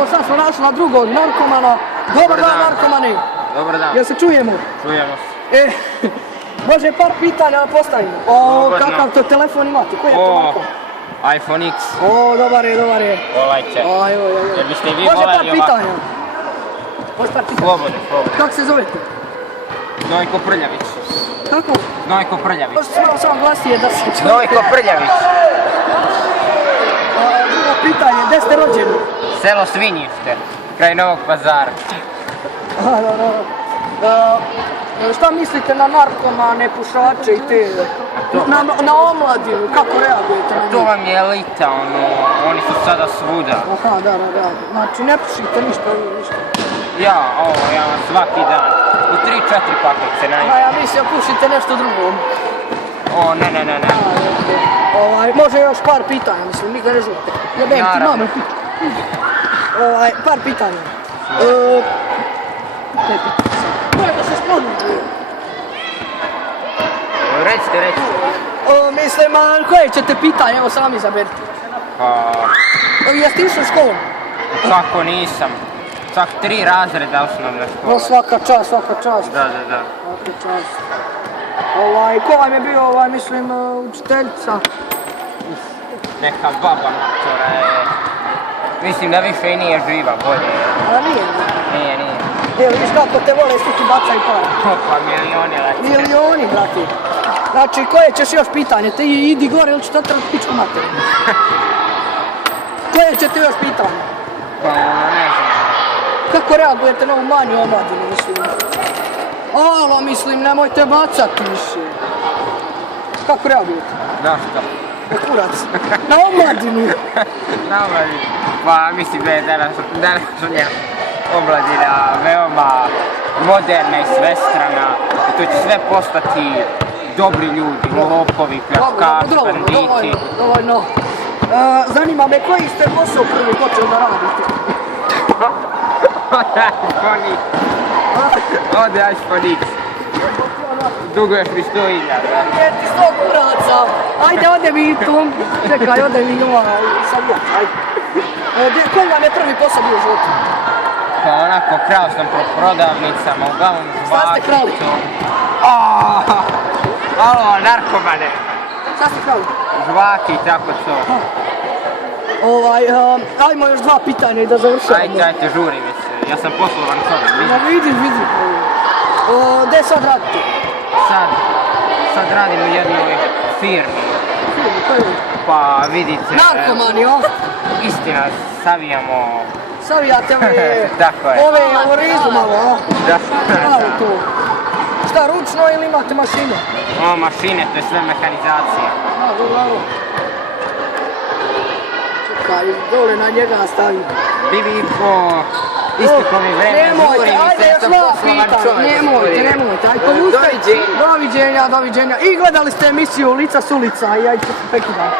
evo sad smo našli na drugog narkomana. Dobar dan narkomane. Dobar dan. Jel se čujemo? Čujemo se. Može par pitanja da postavimo. Kakav to telefon imate? Koji je to marko? iPhone X. Dobar je. Volajte. Jer biste i vi Može par volali ovako. pitanja? Slobodno. Kako se zovete? Znojko Prljavić. Kako? Znojko Prljavić. Možete malo samo glasnije da se čuje. Znojko Prljavić. Drugo pitanje, gdje ste rođeni? Selo Svinjivke, kraj Novog Pazara. Šta mislite na narkomane, pušače i te, na omladinu, kako reagujete na njih? To vam je elita, oni su sada svuda. Aha, da. Znači ne pušite ništa. Ja vam svaki dan, u 3-4 pakice najbolje. Ja mislim pušite nešto drugo. Ne. Može još par pitanja, mislim, nikad ne žurite. Jebem ti mame. Par pitanja. Da se sklonu. Recite. Mislim, koje ćete pitanje, evo sami izaberite. Jeste išli u školu? Kako nisam. Čak 3 razreda osnovne škole. Svaka čast. Da. Svaka čast. Ko vam je bio, mislim, učiteljica? Neka baba matora je... Mislim da više i nije živa, bolje je. A nije? Nije. Evo, viš kako te vole, svi ti bacaju para. Pa milioni leti. Milioni, brati. Znači, koje ćeš još pitanje? Ti idi gore ili ću te trati pičku materiju? Koje ćete još pitanje? Pa ne znam. Kako reagujete na ovu manju omladinu, mislim? Mislim, nemojte bacati više. Kako reagujete? Da što? Kurac. Na omladinu. Na omladinu. Pa mislim da je današnja omladina veoma moderna i svestrana. I to će sve postati dobri ljudi, lopovi, pljačkaši, banditi. Dovoljno. Zanima me koji ste posao prvi počeli da radite? Ode iPhone X. Dugo je pri 100.000. Nije ti 100 kuraca. Ajde, ode mi tu. Čekaj, ode mi sad ja. Ajde. Koji vam je prvi posao bio u životu? Pa onako, krao sam po prodavnicama, uglavnom žvakicu. Šta ste krali? Alo, narkomane. Šta ste krali? Žvaki i tako to. Ajmo još 2 pitanja i da završavamo. Ajde, žuri mi se. Ja sam poslovan čovjek. Vidim. Gdje sad radite? Sad radim u jednoj firmi. Pa vidite... Narkomani, o? Istina, savijamo... Savijate Tako je. ove u rizu malo, o? Da. Šta, ručno ili imate mašine? Mašine, to je sve mehanizacija. Dobro. Čekaj, dole na njega stavim. Bibi po istekom mi vremena žuri mi se, ja sam poslovan čovjek. Nemojte, ajde povuste. Doviđenja. I gledali ste emisiju Lica s ulica i ajde pekida.